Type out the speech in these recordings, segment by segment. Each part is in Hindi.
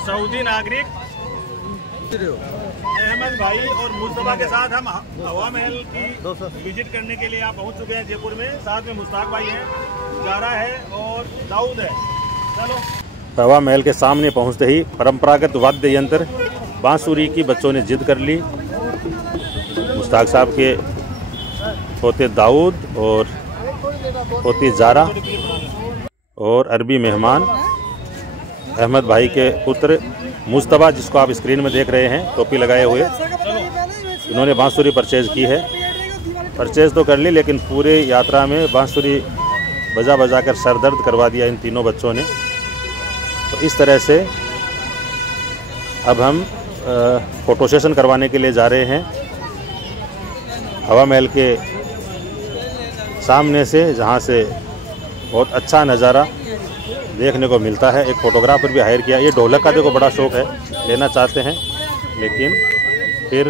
सऊदी नागरिक अहमद भाई और मुस्तफा के साथ हम हवा महल की विजिट करने के लिए यहाँ पहुँच चुके हैं जयपुर में। साथ में मुश्ताक भाई हैं, जारा है और दाऊद है। चलो। हवा महल के सामने पहुँचते ही परंपरागत वाद्य यंत्र बांसुरी की बच्चों ने जिद कर ली। मुश्ताक साहब के पोते दाऊद और पोती जारा और अरबी मेहमान अहमद भाई के पुत्र मुस्तफा, जिसको आप स्क्रीन में देख रहे हैं टोपी लगाए हुए, इन्होंने बांसुरी परचेज की है। परचेज तो कर ली, लेकिन पूरे यात्रा में बांसुरी बजा बजा कर सर दर्द करवा दिया इन तीनों बच्चों ने। तो इस तरह से अब हम फोटो सेशन करवाने के लिए जा रहे हैं हवा महल के सामने से, जहाँ से बहुत अच्छा नज़ारा देखने को मिलता है। एक फ़ोटोग्राफर भी हायर किया। ये ढोलक का देखो बड़ा शौक़ है, लेना चाहते हैं, लेकिन फिर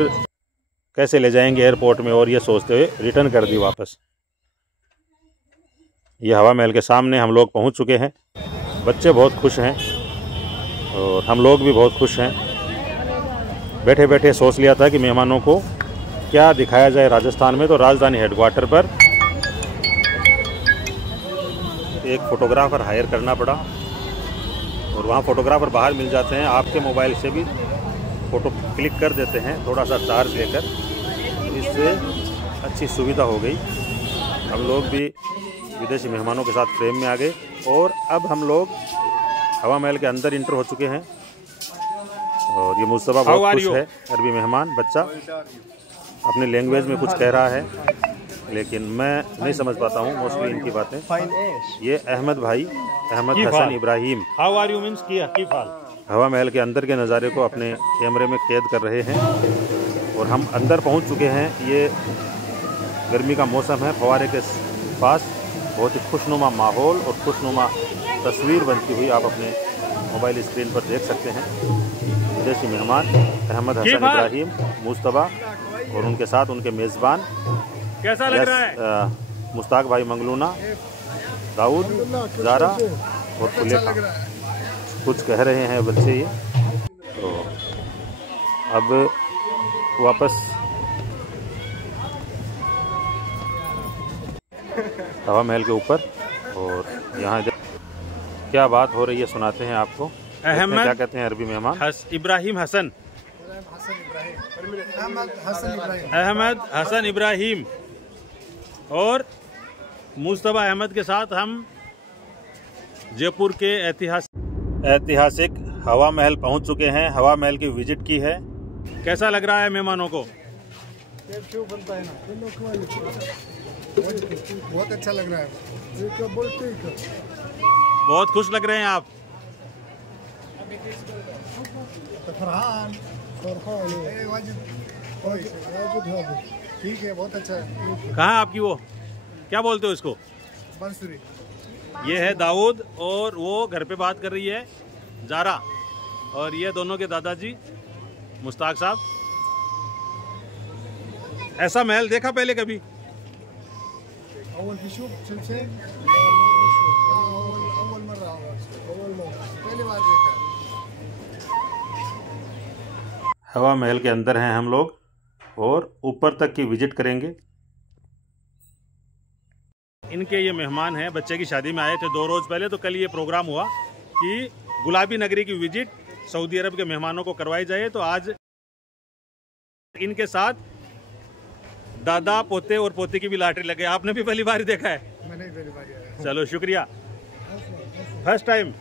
कैसे ले जाएंगे एयरपोर्ट में, और ये सोचते हुए रिटर्न कर दी वापस। ये हवा महल के सामने हम लोग पहुंच चुके हैं। बच्चे बहुत खुश हैं और हम लोग भी बहुत खुश हैं। बैठे बैठे सोच लिया था कि मेहमानों को क्या दिखाया जाए राजस्थान में, तो राजधानी हेडक्वार्टर पर एक फ़ोटोग्राफ़र हायर करना पड़ा और वहाँ फ़ोटोग्राफ़र बाहर मिल जाते हैं। आपके मोबाइल से भी फ़ोटो क्लिक कर देते हैं थोड़ा सा चार्ज लेकर। इससे अच्छी सुविधा हो गई। हम लोग भी विदेशी मेहमानों के साथ फ्रेम में आ गए और अब हम लोग हवा महल के अंदर इंटर हो चुके हैं। और ये मुस्तफा बहुत खुश है। अरबी मेहमान बच्चा अपने लैंग्वेज में कुछ कह रहा है, लेकिन मैं नहीं समझ पाता हूँ मोस्टली इनकी बातें। ये अहमद भाई, Ahmed Hasan Ibrahim, how are you means Hawa Mahal के अंदर के नज़ारे को अपने कैमरे में कैद कर रहे हैं। और हम अंदर पहुँच चुके हैं। ये गर्मी का मौसम है। फव्वारे के पास बहुत ही खुशनुमा माहौल और खुशनुमा तस्वीर बनती हुई आप अपने मोबाइल स्क्रीन पर देख सकते हैं। विदेशी मेहमान अहमद हसन इब्राहिम, मुस्तफा और उनके साथ उनके मेज़बान कैसा लग रहा है? मुश्ताक भाई मंगलूना, दाऊद, जारा और फुलेखा कुछ कह रहे हैं बच्चे ये। तो अब वापस हवा महल के ऊपर, और यहाँ क्या बात हो रही है सुनाते हैं आपको। अहमद क्या कहते हैं अरबी मेहमान? इब्राहिम हसन, अहमद हसन इब्राहिम और मुस्तफा अहमद के साथ हम जयपुर के ऐतिहासिक हवा महल पहुंच चुके हैं। हवा महल की विजिट की है। कैसा लग रहा है मेहमानों को? बहुत अच्छा लग रहा है। बहुत खुश लग रहे हैं आप। ठीक है, बहुत अच्छा है। कहाँ आपकी वो क्या बोलते हो इसको? बांसुरी। ये है दाऊद और वो घर पे बात कर रही है जारा, और ये दोनों के दादाजी मुश्ताक साहब। ऐसा महल देखा पहले कभी? पहली बार देखा। हवा महल के अंदर हैं हम लोग और ऊपर तक की विजिट करेंगे। इनके ये मेहमान हैं, बच्चे की शादी में आए थे 2 रोज पहले। तो कल ये प्रोग्राम हुआ कि गुलाबी नगरी की विजिट सऊदी अरब के मेहमानों को करवाई जाए। तो आज इनके साथ दादा, पोते और पोती की भी लॉटरी लगे। आपने भी पहली बार ही देखा है? मैंने भी पहली बार देखा। चलो शुक्रिया। First time.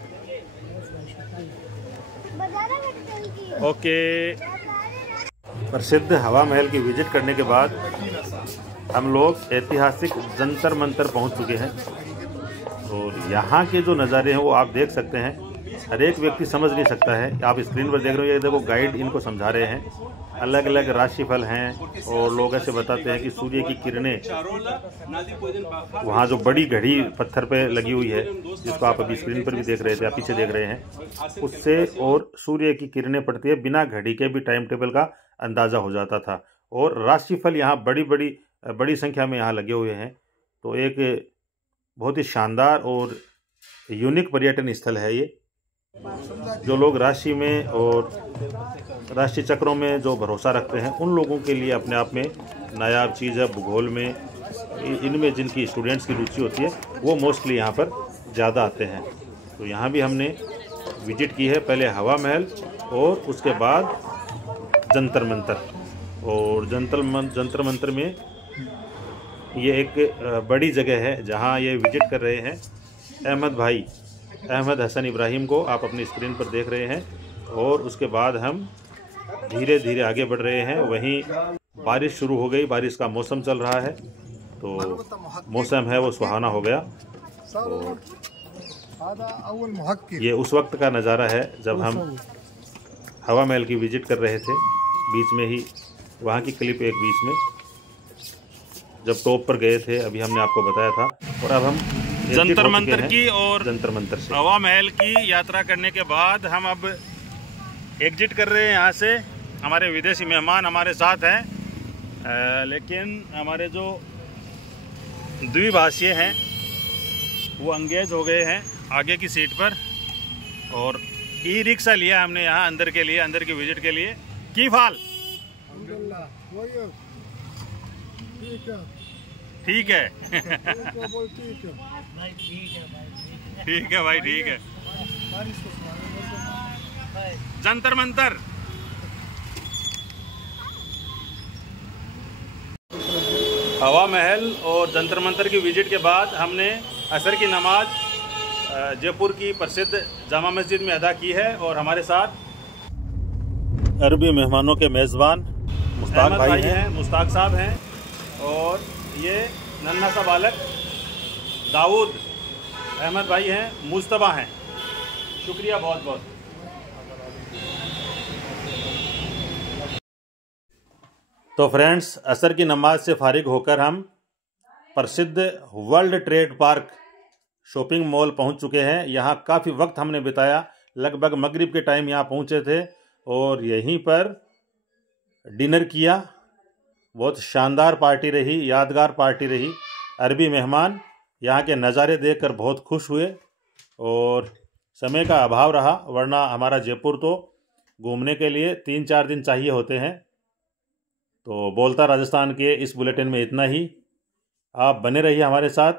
ओके। प्रसिद्ध हवा महल की विजिट करने के बाद हम लोग ऐतिहासिक जंतर मंतर पहुंच चुके हैं। और यहाँ के जो नज़ारे हैं वो आप देख सकते हैं। हर एक व्यक्ति समझ नहीं सकता है। आप स्क्रीन पर देख रहे हो, ये देखो गाइड इनको समझा रहे हैं। अलग अलग राशिफल हैं और लोग ऐसे बताते हैं कि सूर्य की किरणें, वहाँ जो बड़ी घड़ी पत्थर पे लगी हुई है, जिसको आप अभी स्क्रीन पर भी देख रहे थे, आप पीछे देख रहे हैं, उससे और सूर्य की किरणें पड़ती है, बिना घड़ी के भी टाइम टेबल का अंदाज़ा हो जाता था। और राशिफल यहाँ बड़ी संख्या में यहाँ लगे हुए हैं। तो एक बहुत ही शानदार और यूनिक पर्यटन स्थल है ये। जो लोग राशि में और राशि चक्रों में जो भरोसा रखते हैं उन लोगों के लिए अपने आप में नायाब चीज़ है। भूगोल में इनमें जिनकी स्टूडेंट्स की रुचि होती है वो मोस्टली यहाँ पर ज़्यादा आते हैं। तो यहाँ भी हमने विजिट की है, पहले हवा महल और उसके बाद जंतर मंतर। और जंतर मंतर में ये एक बड़ी जगह है जहाँ ये विजिट कर रहे हैं अहमद हसन इब्राहिम को आप अपनी स्क्रीन पर देख रहे हैं। और उसके बाद हम धीरे धीरे आगे बढ़ रहे हैं। वहीं बारिश शुरू हो गई, बारिश का मौसम चल रहा है, तो मौसम है वो सुहाना हो गया। तो ये उस वक्त का नज़ारा है जब हम हवा महल की विजिट कर रहे थे। बीच में ही वहाँ की क्लिप एक बीच में जब टॉप पर गए थे, अभी हमने आपको बताया था। और अब हम जंतर मंतर की और जंतर मंतर से हवा महल की यात्रा करने के बाद हम अब एग्जिट कर रहे हैं यहाँ से। हमारे विदेशी मेहमान हमारे साथ हैं, लेकिन हमारे जो द्विभाषीय हैं वो अंगेज हो गए हैं आगे की सीट पर। और ई रिक्शा लिया हमने यहाँ अंदर के लिए, अंदर की विजिट के लिए। की फाल ठीक है ठीक है भाई, ठीक है। जंतर मंतर हवा महल और जंतर मंतर की विजिट के बाद हमने असर की नमाज जयपुर की प्रसिद्ध जामा मस्जिद में अदा की है। और हमारे साथ अरबी मेहमानों के मेज़बान मुश्ताक भाई हैं, मुश्ताक साहब हैं। और ये नन्हा सा बालक दाऊद अहमद भाई हैं, मुस्तबा हैं। शुक्रिया बहुत बहुत। तो फ्रेंड्स, असर की नमाज से फारिग होकर हम प्रसिद्ध world trade park shopping mall पहुंच चुके हैं। यहाँ काफ़ी वक्त हमने बिताया, लगभग मगरिब के टाइम यहाँ पहुँचे थे और यहीं पर डिनर किया। बहुत शानदार पार्टी रही, यादगार पार्टी रही। अरबी मेहमान यहाँ के नज़ारे देखकर बहुत खुश हुए और समय का अभाव रहा, वरना हमारा जयपुर तो घूमने के लिए 3-4 दिन चाहिए होते हैं। तो बोलता राजस्थान के इस बुलेटिन में इतना ही। आप बने रहिए हमारे साथ।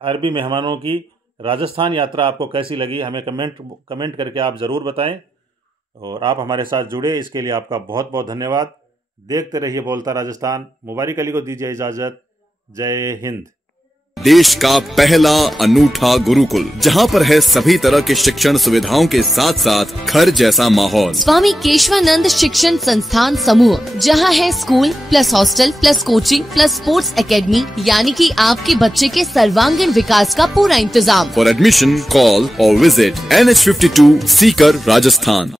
अरबी मेहमानों की राजस्थान यात्रा आपको कैसी लगी हमें कमेंट करके आप ज़रूर बताएं। और आप हमारे साथ जुड़े, इसके लिए आपका बहुत बहुत धन्यवाद। देखते रहिए बोलता राजस्थान। मुबारक अली को दीजिए इजाज़त। जय हिंद। देश का पहला अनूठा गुरुकुल, जहां पर है सभी तरह के शिक्षण सुविधाओं के साथ साथ घर जैसा माहौल। स्वामी केशवानंद शिक्षण संस्थान समूह, जहां है school plus hostel plus coaching plus sports academy, यानी कि आपके बच्चे के सर्वांगीण विकास का पूरा इंतजाम। फॉर एडमिशन कॉल और विजिट NH52 सीकर राजस्थान।